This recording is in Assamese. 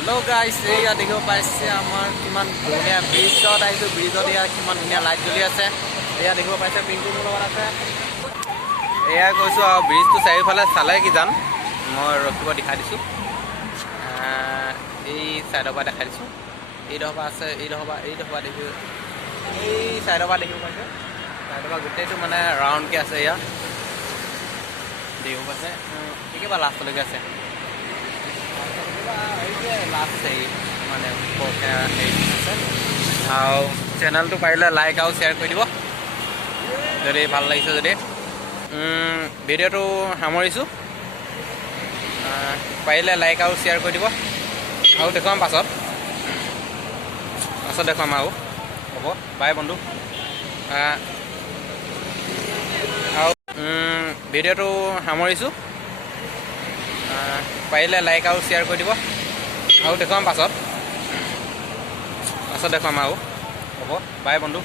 हेलो गाइस एया देखिब पाइছে আমাৰ কিমান ধুনীয়া ব্ৰিজত আইছো ব্ৰিজত এয়া কিমান ধুনীয়া লাইট জ্বলি আছে এয়া দেখিব পাইছে পিংকু মোৰ লগত আছে এয়া কৈছো আৰু ব্ৰিজটো চাৰিওফালে চালে কি জান মই ৰখিব দেখাই দিছো এই সাইডৰ পৰা দেখাই দিছো এই দহবা আছে এই দহবা দেখি এই সাইডৰ পৰা দেখিব পাইছে সাইডৰ পৰা গোটেইটো মানে ৰাউণ্ড কে আছে এয়া দেখিব পাইছে একেবাৰে লাষ্টলৈকে আছে लास्ट माने चैनल तो पारे लाइक और शेयर कर दी जो भल लगे जो भिडिओ तो सामरिशो पारे लाइक और शेयर कर दी और देखा पाছত देखा हम हम बाय बंधु भिडिओ तो सामरिशो पारे लाइक और शेयर कर दी और देखा पाছত देखा हम हम बाय बंधु।